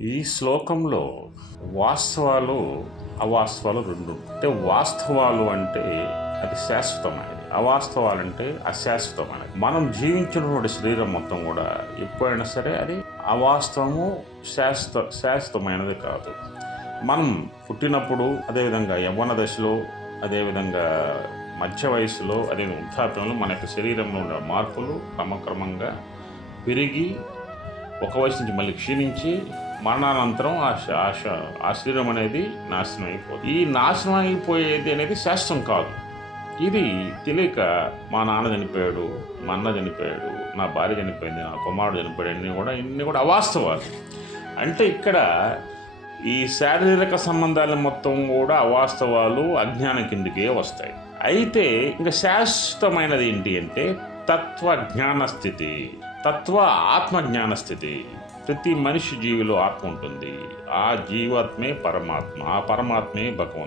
ఈ శ్లోకంలో వాస్తవాలు అవాస్తవాలు రెండు. అంటే వాస్తవాలు అంటే అది శాశ్వతమైనది, అవాస్తవాలు అంటే అశాశ్వతమైనది. మనం జీవించినటువంటి శరీరం మొత్తం కూడా ఎప్పుడైనా సరే అది అవాస్తవము, శాశ్వతమైనది కాదు. మనం పుట్టినప్పుడు, అదేవిధంగా యవ్వన దశలో, అదేవిధంగా మధ్య వయసులో, అదే వృద్ధాప్యంలో మన యొక్క శరీరంలో ఉన్న మార్పులు క్రమక్రమంగా పెరిగి ఒక వయసు నుంచి మళ్ళీ క్షీణించి మరణానంతరం ఆ శరీరం అనేది నాశనం అయిపోతుంది. ఈ నాశనం అయిపోయేది అనేది శాశ్వతం కాదు. ఇది తెలియక మా నాన్న చనిపోయాడు, మా అన్న చనిపోయాడు, నా భార్య చనిపోయింది, నా కుమారుడు చనిపోయాడు, ఇన్ని కూడా అవాస్తవాలు. అంటే ఇక్కడ ఈ శారీరక సంబంధాలు మొత్తం కూడా అవాస్తవాలు, అజ్ఞానం కిందకే వస్తాయి. అయితే ఇంకా శాశ్వతమైనది ఏంటి అంటే తత్వజ్ఞాన స్థితి, ఆత్మజ్ఞాన స్థితి. ప్రతి మనిషి జీవిలో ఆత్మ ఉంటుంది. ఆ జీవాత్మే పరమాత్మ, ఆ పరమాత్మే భగవంతుడు.